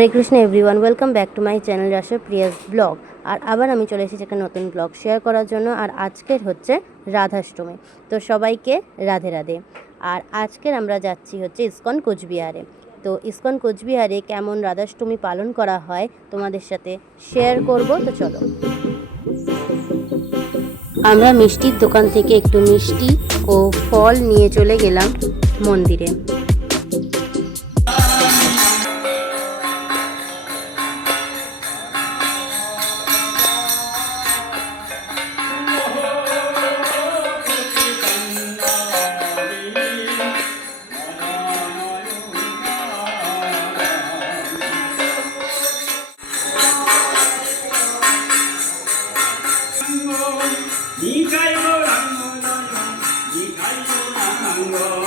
Hare Krishna everyone welcome back to my channel Rasha Priya's blog আর আবার আমি চলে এসেছি একটা নতুন ব্লগ শেয়ার করার জন্য, আর আজকের হচ্ছে রাধাষ্টমী। তো সবাইকে রাধে রাধে। আর আজকের আমরা যাচ্ছি হচ্ছে ইস্কন কোচবিহারে। তো ইস্কন কোচবিহারে কেমন রাধাষ্টমী পালন করা হয় তোমাদের সাথে শেয়ার করব, তো চলো। আমরা মিষ্টির দোকান থেকে একটু মিষ্টি ও ফল নিয়ে চলে গেলাম মন্দিরে। Tango.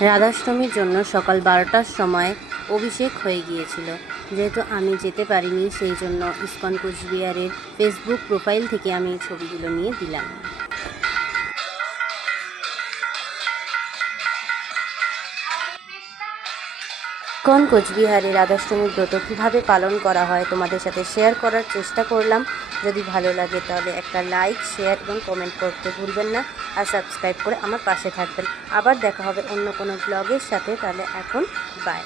রাধাষ্টমীর জন্য সকাল বারোটার সময় অভিষেক হয়ে গিয়েছিল। যেহেতু আমি যেতে পারিনি, সেই জন্য ইস্কন কোচবিহারের ফেসবুক প্রোফাইল থেকে আমি ছবিগুলো নিয়ে দিলাম। ইসকন কোচবিহারে রাধাষ্টমীর ব্রত কীভাবে পালন করা হয় তোমাদের সাথে শেয়ার করার চেষ্টা করলাম। যদি ভালো লাগে তাহলে একটা লাইক শেয়ার এবং কমেন্ট করতে ভুলবেন না আর সাবস্ক্রাইব করে আমার পাশে থাকবেন। আবার দেখা হবে অন্য কোনো ব্লগের সাথে, তাহলে এখন বাই